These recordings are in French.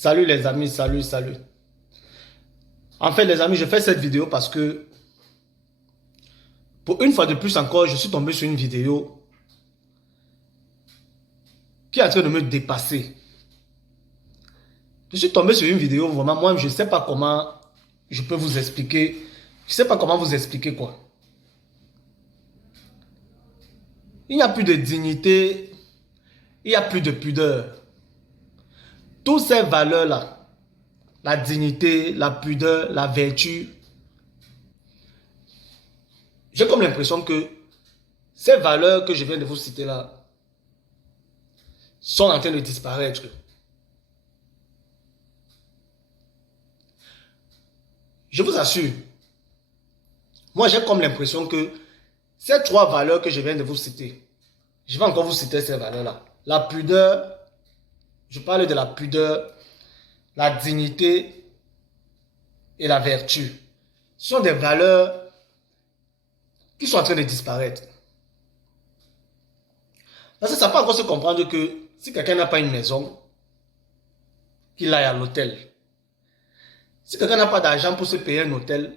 Salut les amis, salut. En fait, les amis, je fais cette vidéo parce que, pour une fois de plus encore, je suis tombé sur une vidéo qui est en train de me dépasser. Je suis tombé sur une vidéo, vraiment, moi, je ne sais pas comment je peux vous expliquer. Je ne sais pas comment vous expliquer quoi. Il n'y a plus de dignité, il n'y a plus de pudeur. Toutes ces valeurs-là, la dignité, la pudeur, la vertu, j'ai comme l'impression que ces valeurs que je viens de vous citer là sont en train de disparaître. Je vous assure, moi j'ai comme l'impression que ces trois valeurs que je viens de vous citer, je vais encore vous citer ces valeurs-là. La pudeur, je parle de la pudeur, la dignité et la vertu. Ce sont des valeurs qui sont en train de disparaître. Parce que ça peut encore se comprendre que si quelqu'un n'a pas une maison, qu'il aille à l'hôtel. Si quelqu'un n'a pas d'argent pour se payer un hôtel,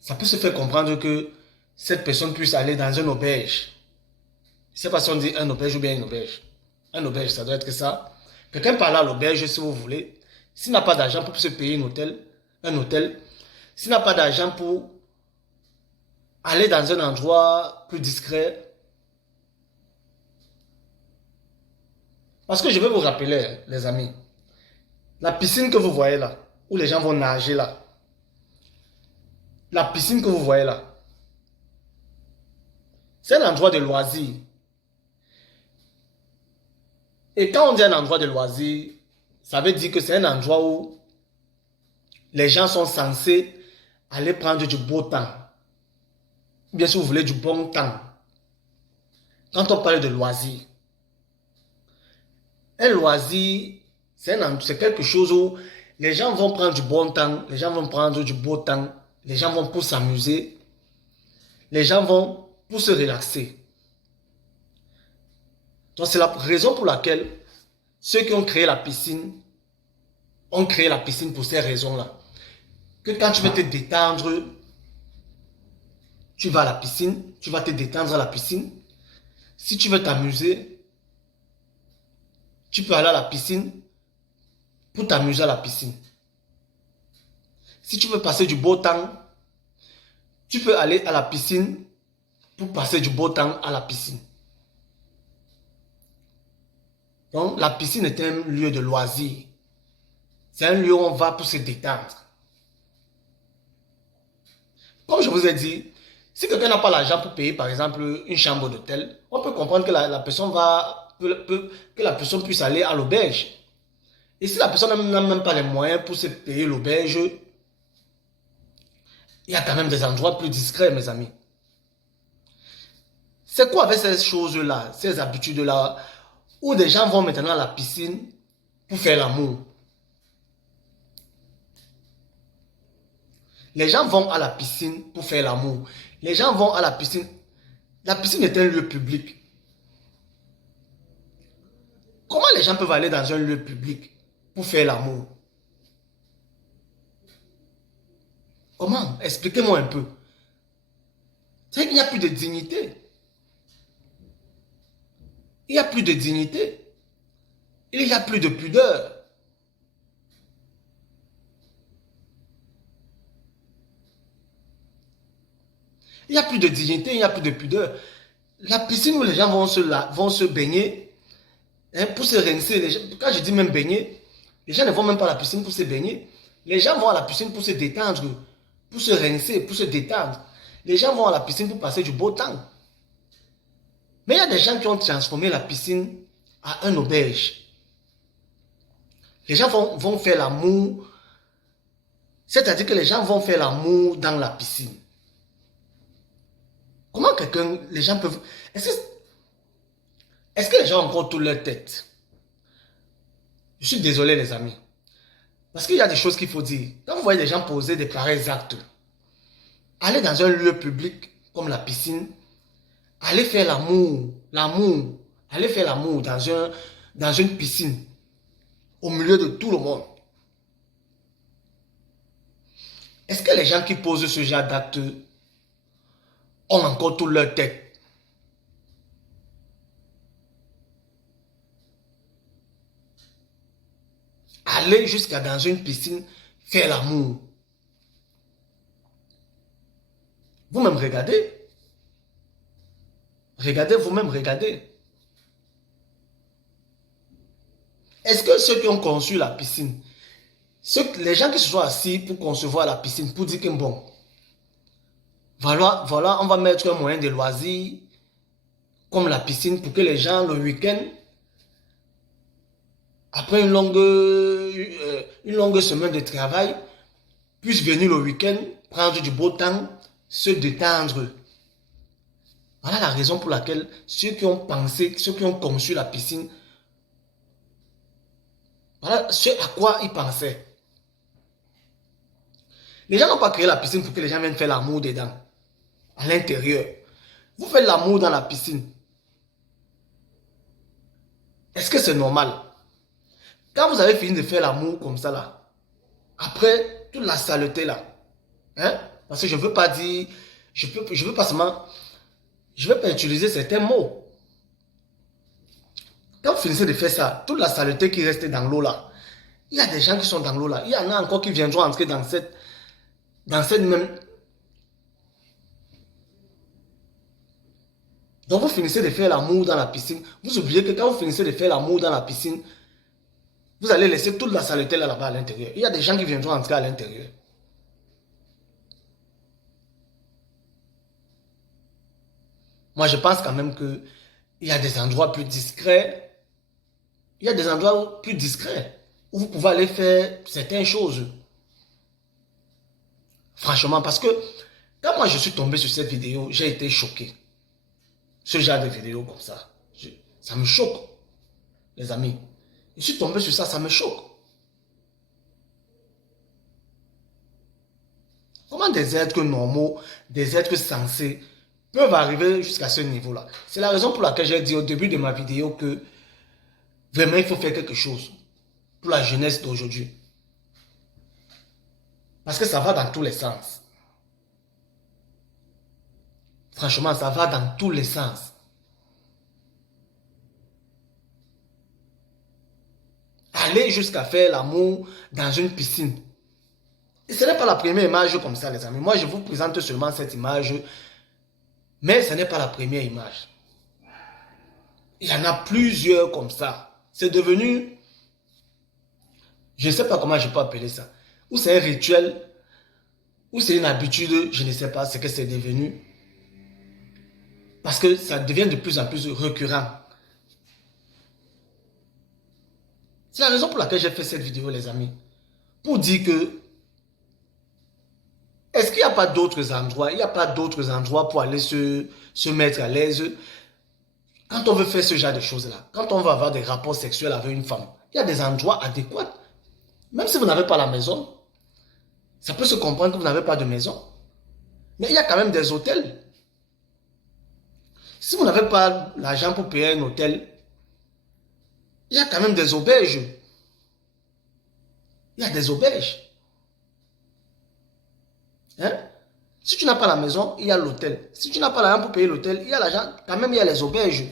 ça peut se faire comprendre que cette personne puisse aller dans une auberge. Je ne sais pas si on dit un auberge ou bien une auberge. Un auberge, ça doit être que ça. Quelqu'un peut aller à l'auberge si vous voulez. S'il n'a pas d'argent pour se payer un hôtel, s'il n'a pas d'argent pour aller dans un endroit plus discret. Parce que je vais vous rappeler, les amis, la piscine que vous voyez là, où les gens vont nager là, la piscine que vous voyez là, c'est un endroit de loisir. Et quand on dit un endroit de loisir, ça veut dire que c'est un endroit où les gens sont censés aller prendre du beau temps. Ou bien si vous voulez du bon temps. Quand on parle de loisir, un loisir, c'est quelque chose où les gens vont prendre du bon temps, les gens vont prendre du beau temps, les gens vont pour s'amuser, les gens vont pour se relaxer. Donc c'est la raison pour laquelle ceux qui ont créé la piscine ont créé la piscine pour ces raisons-là. Que quand tu veux te détendre, tu vas à la piscine, tu vas te détendre à la piscine. Si tu veux t'amuser, tu peux aller à la piscine pour t'amuser à la piscine. Si tu veux passer du beau temps, tu peux aller à la piscine pour passer du beau temps à la piscine. Donc, la piscine est un lieu de loisir. C'est un lieu où on va pour se détendre. Comme je vous ai dit, si quelqu'un n'a pas l'argent pour payer, par exemple, une chambre d'hôtel, on peut comprendre que la personne que la personne puisse aller à l'auberge. Et si la personne n'a même pas les moyens pour se payer l'auberge, il y a quand même des endroits plus discrets, mes amis. C'est quoi avec ces choses-là, ces habitudes-là, où des gens vont maintenant à la piscine pour faire l'amour? Les gens vont à la piscine pour faire l'amour. Les gens vont à la piscine. La piscine est un lieu public. Comment les gens peuvent aller dans un lieu public pour faire l'amour? Comment? Expliquez-moi un peu. C'est qu'il n'y a plus de dignité. Il n'y a plus de dignité. Il n'y a plus de pudeur. Il n'y a plus de dignité, il n'y a plus de pudeur. La piscine où les gens vont se baigner, hein, pour se rincer. Quand je dis même baigner, les gens ne vont même pas à la piscine pour se baigner. Les gens vont à la piscine pour se détendre, pour se rincer, pour se détendre. Les gens vont à la piscine pour passer du beau temps. Mais il y a des gens qui ont transformé la piscine à un auberge. Les gens vont faire l'amour. C'est-à-dire que les gens vont faire l'amour dans la piscine. Comment les gens peuvent... Est-ce que les gens ont encore toute leur tête? Je suis désolé les amis. Parce qu'il y a des choses qu'il faut dire. Quand vous voyez des gens poser des pareils actes, aller dans un lieu public comme la piscine, aller faire l'amour, aller faire l'amour dans une piscine. au milieu de tout le monde. Est-ce que les gens qui posent ce genre d'actes ont encore toute leur tête? Aller jusqu'à dans une piscine, faire l'amour. Vous-même regardez. Regardez vous-même, regardez. Est-ce que ceux qui ont conçu la piscine, les gens qui se sont assis pour concevoir la piscine, pour dire que bon, voilà, on va mettre un moyen de loisir comme la piscine pour que les gens, le week-end, après une longue semaine de travail, puissent venir le week-end, prendre du beau temps, se détendre. Voilà la raison pour laquelle ceux qui ont pensé, ceux qui ont conçu la piscine, voilà ce à quoi ils pensaient. Les gens n'ont pas créé la piscine pour que les gens viennent faire l'amour dedans, à l'intérieur. Vous faites l'amour dans la piscine. Est-ce que c'est normal? Quand vous avez fini de faire l'amour comme ça là, après toute la saleté là, hein? Parce que je ne veux pas dire, je veux pas seulement, je ne vais pas utiliser certains mots. Quand vous finissez de faire ça, toute la saleté qui reste dans l'eau là, il y a des gens qui sont dans l'eau là, il y en a encore qui viendront entrer dans cette même. Donc vous finissez de faire l'amour dans la piscine, vous oubliez que quand vous finissez de faire l'amour dans la piscine, vous allez laisser toute la saleté là-bas à l'intérieur. Il y a des gens qui viendront entrer à l'intérieur. Moi, je pense quand même qu'il y a des endroits plus discrets. Il y a des endroits plus discrets où vous pouvez aller faire certaines choses. Franchement, parce que quand moi je suis tombé sur cette vidéo, j'ai été choqué. Ce genre de vidéo comme ça, ça me choque, les amis. Je suis tombé sur ça, ça me choque. Comment des êtres normaux, des êtres sensés peuvent arriver jusqu'à ce niveau-là? C'est la raison pour laquelle j'ai dit au début de ma vidéo que vraiment il faut faire quelque chose pour la jeunesse d'aujourd'hui. Parce que ça va dans tous les sens. Franchement, ça va dans tous les sens. Aller jusqu'à faire l'amour dans une piscine. Et ce n'est pas la première image comme ça, les amis. Moi, je vous présente seulement cette image, mais ce n'est pas la première image. Il y en a plusieurs comme ça. C'est devenu, je ne sais pas comment je peux appeler ça. Ou c'est un rituel, ou c'est une habitude, je ne sais pas ce que c'est devenu. Parce que ça devient de plus en plus récurrent. C'est la raison pour laquelle j'ai fait cette vidéo, les amis. Pour dire que, est-ce qu'il n'y a pas d'autres endroits, il n'y a pas d'autres endroits pour aller se mettre à l'aise quand on veut faire ce genre de choses-là, quand on va avoir des rapports sexuels avec une femme, il y a des endroits adéquats. Même si vous n'avez pas la maison, ça peut se comprendre que vous n'avez pas de maison. Mais il y a quand même des hôtels. Si vous n'avez pas l'argent pour payer un hôtel, il y a quand même des auberges. Il y a des auberges. Hein? Si tu n'as pas la maison, il y a l'hôtel. Si tu n'as pas l'argent pour payer l'hôtel, il y a l'argent, quand même il y a les auberges.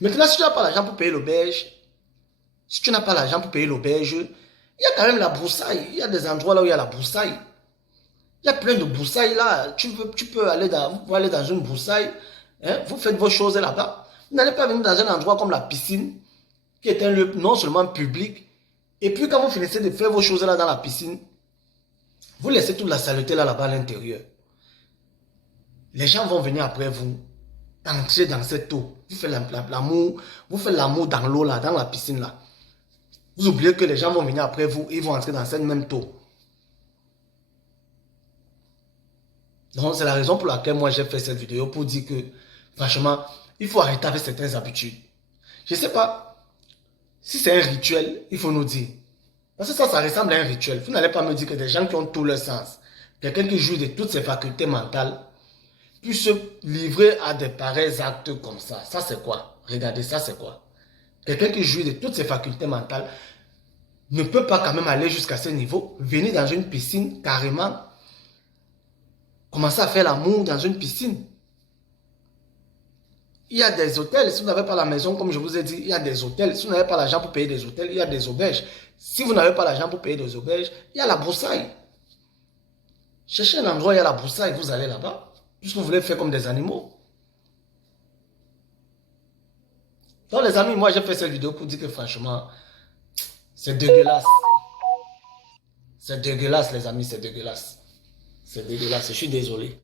Maintenant, si tu n'as pas l'argent pour payer l'auberge, si tu n'as pas l'argent pour payer l'auberge, il y a quand même la broussaille. Il y a des endroits là où il y a la broussaille. Il y a plein de broussailles là. Tu peux aller dans une broussaille. Hein, vous faites vos choses là-bas. Vous n'allez pas venir dans un endroit comme la piscine, qui est un lieu non seulement public. Et puis quand vous finissez de faire vos choses là dans la piscine, vous laissez toute la saleté là-bas à l'intérieur. Les gens vont venir après vous, entrer dans cette eau. Vous faites l'amour dans l'eau là, dans la piscine là. Vous oubliez que les gens vont venir après vous et ils vont entrer dans cette même eau. Donc c'est la raison pour laquelle moi j'ai fait cette vidéo pour dire que franchement, il faut arrêter avec certaines habitudes. Je ne sais pas si c'est un rituel, il faut nous dire. Parce que ça ressemble à un rituel. Vous n'allez pas me dire que des gens qui ont tout leur sens, quelqu'un qui joue de toutes ses facultés mentales, puisse se livrer à des pareils actes comme ça. Ça c'est quoi? Regardez, ça c'est quoi? quelqu'un qui jouit de toutes ses facultés mentales, ne peut pas quand même aller jusqu'à ce niveau, venir dans une piscine carrément, commencer à faire l'amour dans une piscine. Il y a des hôtels, si vous n'avez pas la maison, comme je vous ai dit, il y a des hôtels. Si vous n'avez pas l'argent pour payer des hôtels, il y a des auberges. Si vous n'avez pas l'argent pour payer des auberges, il y a la broussaille. Cherchez un endroit où il y a la broussaille, vous allez là-bas. Puisque vous voulez faire comme des animaux. Donc les amis, moi j'ai fait cette vidéo pour dire que franchement, c'est dégueulasse. C'est dégueulasse les amis, c'est dégueulasse. C'est dégueulasse, je suis désolé.